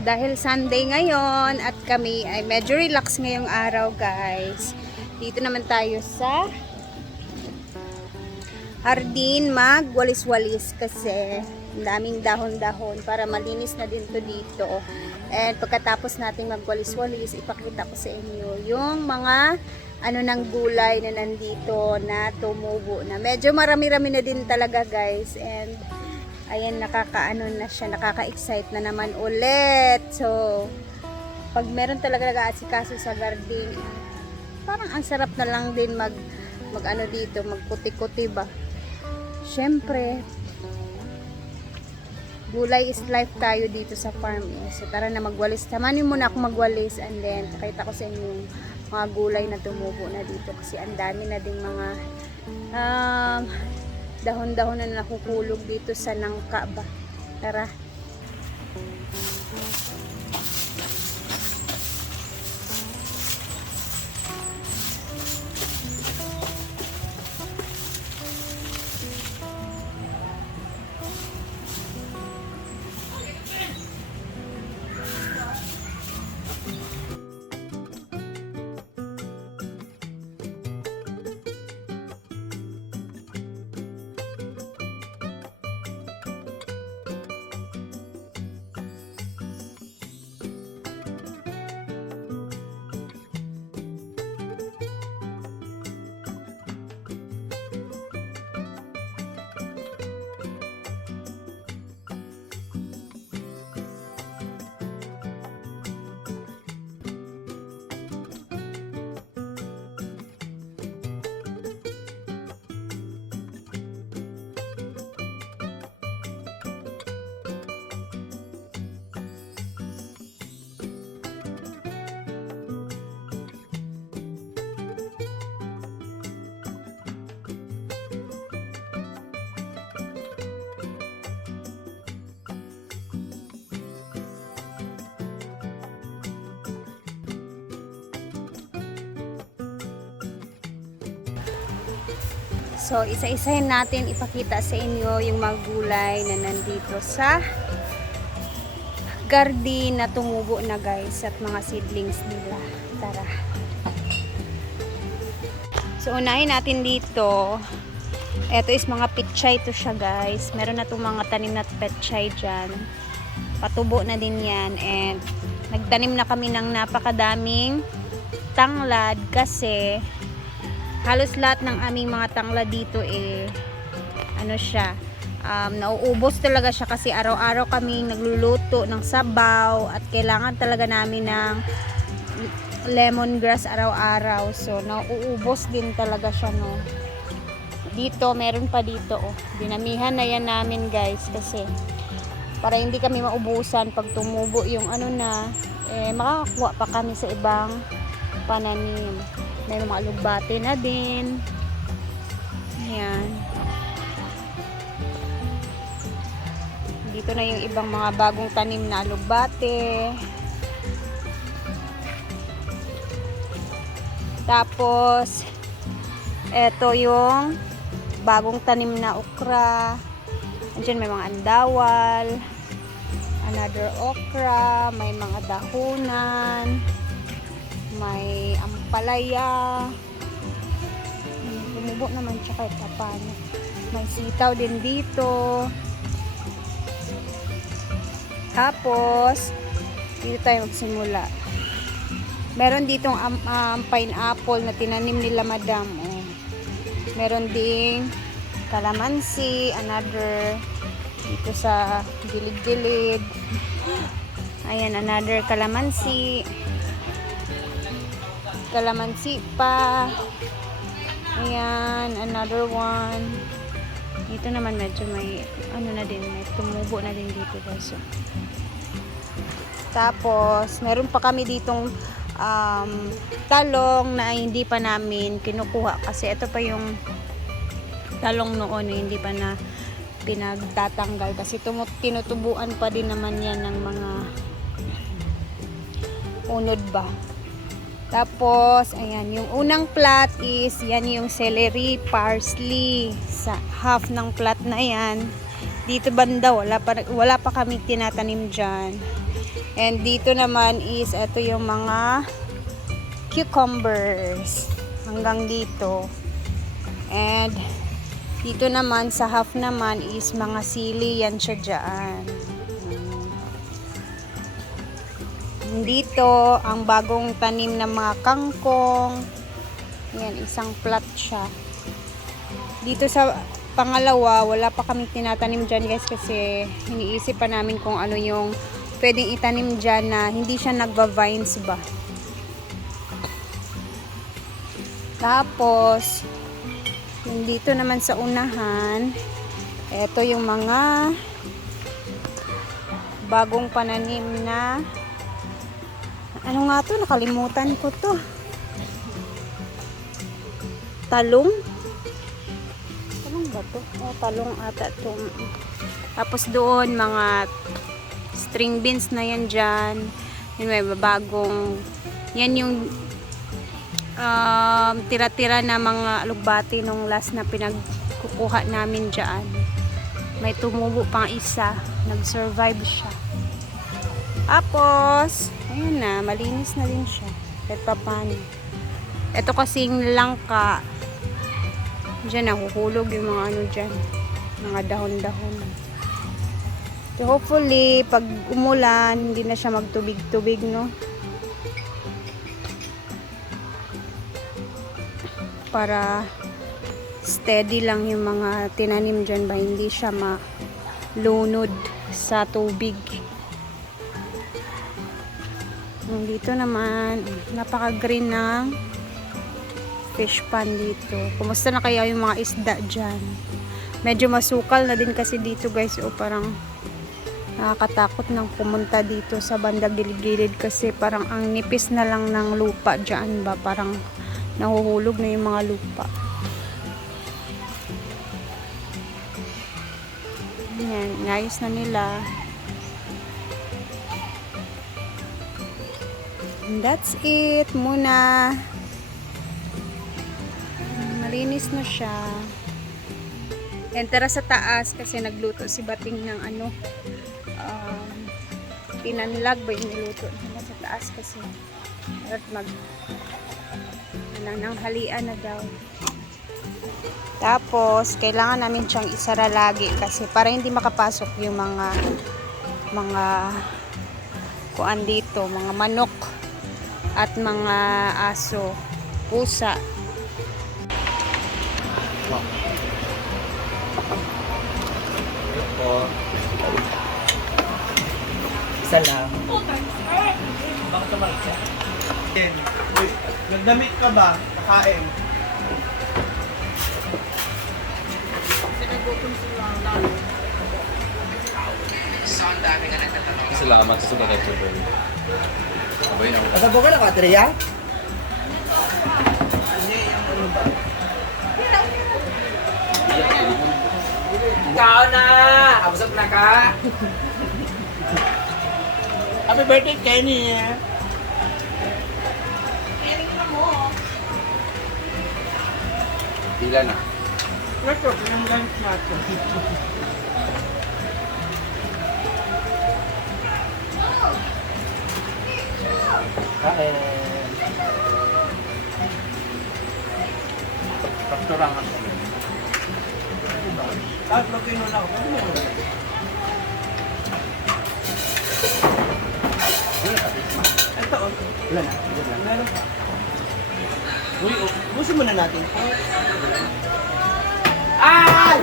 dahil Sunday ngayon at kami ay medyo relax ngayong araw, guys. Dito naman tayo sa hardin magwalis-walis kasi ang daming dahon-dahon para malinis na din to dito. And pagkatapos nating magwalis-walis, ipakita ko sa inyo yung mga ng gulay na nandito na tumubo na. Medyo marami-rami na din talaga, guys. And ayan, na siya, nakaka-excite na naman ulit. So, pag meron talaga nag-aasikaso sa garden, parang ang sarap na lang din dito, magputi-kuti ba. Syempre, gulay is life tayo dito sa farm. So, tara na magwalis. Samanin muna ako magwalis and then pakita ko sa inyo yung mga gulay na tumubo na dito kasi ang dami na ding mga dahon-dahon na nakukulog dito sa nangka ba. Tara. So, isa-isahin natin ipakita sa inyo yung mga gulay na nandito sa garden na tumubo na, guys, at mga seedlings nila. Tara. So, unahin natin dito. Ito is mga pechay to siya, guys. Meron na itong mga tanim na pechay dyan. Patubo na din yan. And nagtanim na kami ng napakadaming tanglad kasi halos lahat ng aming mga tanglad dito nauubos talaga siya kasi araw-araw kaming nagluluto ng sabaw at kailangan talaga namin ng lemongrass araw-araw. So, nauubos din talaga siya, no. Dito, meron pa dito, dinamihan na yan namin, guys, kasi para hindi kami maubusan pag tumubo yung makakakuha pa kami sa ibang pananim. May mga alugbate na din. Ayan. Dito na yung ibang mga bagong tanim na alugbate. Tapos, eto yung bagong tanim na okra. Andiyan may mga andawal. Another okra. May mga dahunan. May ampalaya. Tumubo naman siya kahit paano. May sitaw din dito. Tapos, dito tayo magsimula. Meron ditong pineapple na tinanim nila, madam. Meron ding kalamansi. Another dito sa gilid-gilid. Ayan, another kalamansi. Kalamansi pa. Ayan, another one. Dito naman medyo may may tumubo na din dito, guys. Tapos meron pa kami ditong talong na hindi pa namin kinukuha kasi ito pa yung talong noon na hindi pa na pinagtatanggal kasi tinutubuan pa din naman yan ng mga unod ba. Tapos, ayan, yung unang plat is, yan yung celery, parsley. Sa half ng plat na yan. Dito banda, wala pa kami tinatanim dyan. And dito naman is, ito yung mga cucumbers. Hanggang dito. And, dito naman, sa half naman is mga sili. Yan siya dyan. Dito, ang bagong tanim ng mga kangkong. Yan, isang plot siya. Dito sa pangalawa, wala pa kami tinatanim dyan guys kasi iniisip pa namin kung ano yung pwedeng itanim dyan na hindi siya nagva-vines ba. Tapos, dito naman sa unahan, ito yung mga bagong pananim na ano nga to, nakalimutan ko to. Talong? Talong ba to? Oh, talong ata to. Tapos doon, mga string beans na yan dyan. Yun, may bagong, yan yung tira-tira na mga alugbati nung last na pinagkukuha namin dyan. May tumubo pang isa. Nag-survive siya. Tapos, ayun na, malinis na din siya. Kahit pa paano. Ito kasing langka. Diyan, nahuhulog yung mga ano dyan. Mga dahon-dahon. So, hopefully, pag umulan, hindi na siya magtubig-tubig, no? Para steady lang yung mga tinanim dyan ba, hindi siya malunod sa tubig. Dito naman, napaka-green ng fish pond dito. Kumusta na kaya yung mga isda dyan? Medyo masukal na din kasi dito guys. O parang nakakatakot nang pumunta dito sa bandang gilid-gilid kasi parang ang nipis na lang ng lupa dyan ba. Parang nahuhulog na yung mga lupa. Ayan, inayos na nila. And that's it muna. Malinis na siya. And tara sa taas kasi nagluto si Bating ng ano, pinanlag ba yung niluto nila sa taas kasi at ng halian na daw. Tapos kailangan namin siyang isara lagi kasi para hindi makapasok yung mga kuan dito, mga manok at mga aso, pusa. Isa lang. Bakit naman siya? Nagdamit ka ba? Nakain? Salamat sa sugat sa bro. Abay na. Kasabo ka na, Patria? Ikaw na! Abusap na ka! Happy birthday, Kenny! Pila na. Ito, pinanggan natin. Kain. Pakturang ako. Kahit mag-inon ako. Ito, wala na. Meron pa. Uy, ubusin muna natin. Ay!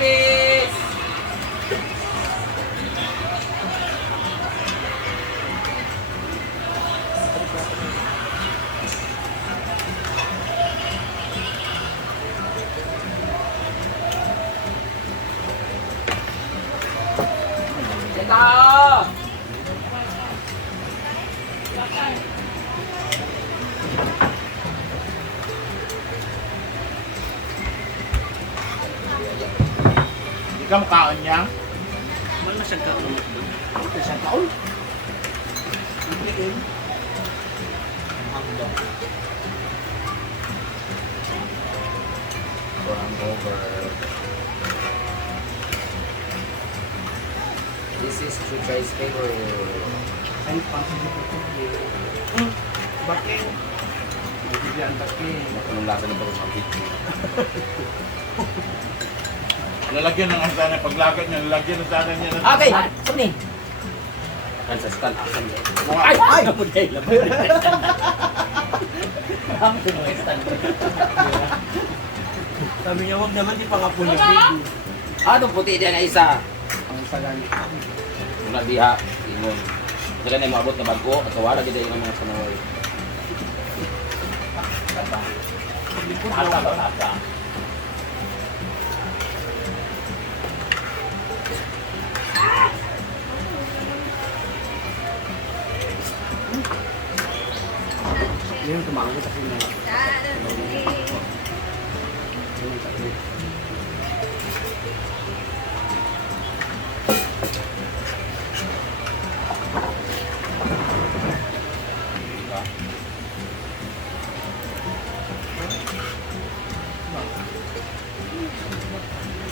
Please! Ito! Ikaw kaon niya? Man na siya kaon. Isang kaon. For hangover. This is Chuchay's favorite. Ay, pang-sili ko ito. Bakit? May bigyan bakit? Anong lasa nito sa mga pizza? Lalagyan ng asana. Paglagad niya, lalagyan ng asana niya. ng- Okay, sumni. Akan sa stand action. Ay! Ay! Kamuday lang. Sabi niya, wag naman di pa nga po niya baby. Anong puti din na isa? Ang sagan. Muna diha, ingon. Sila na yung maabot na bago at wala gid yung mga sanaway. Ata ba ata? Ngayon, tumangot ako na.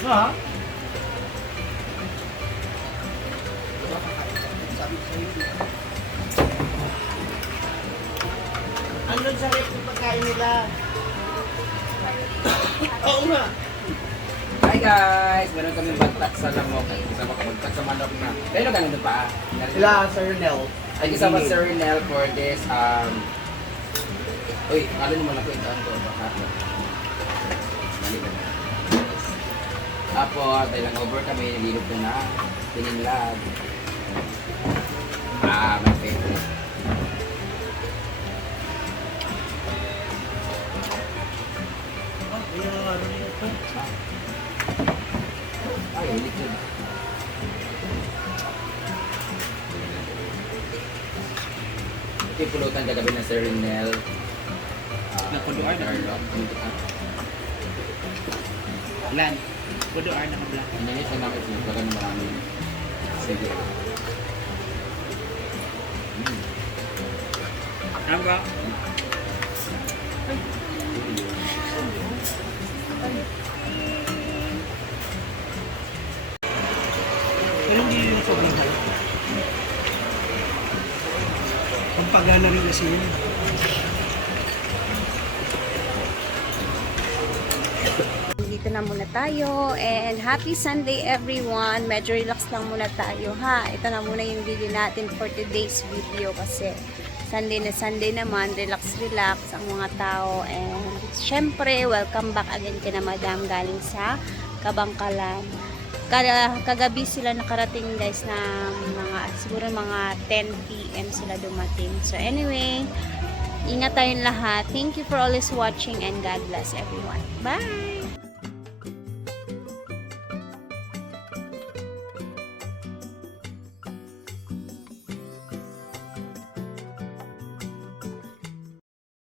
Ha? Andun sa rep yung pagkain nila. Oo nga. Hi guys! Meron kami bagtak sa lamok. Kasama ko bagtak sa manok na. Pero ganun pa. Sila, Sir Nel. Ay, kasama Sir Nel for this, uy, ano naman ako ito? Baka. Mali ba na? Tapos, dahil lang over kami, nililog ko na. Pininlag. My favorite. Ay, ulit yun. Ito yung pulutan kagabi na Sir Nel. Nagpaduar na. Lan. Kuduar na kabla. Inanit na namin ito. Baga na marami. Sige. Ano ba? Pero hindi yun sobrang halap. Pampagana rin kasi yun. Dito na muna tayo and happy Sunday everyone. Medyo relax lang muna tayo ha. Ito na muna yung video natin for today's video kasi Sunday na Sunday naman, relax ang mga tao and syempre welcome back again kina Madam galing sa Kabangkalan. Kagabi sila nakarating guys na siguro mga 10 PM sila dumating. So anyway, ingat tayong lahat. Thank you for always watching and God bless everyone. Bye!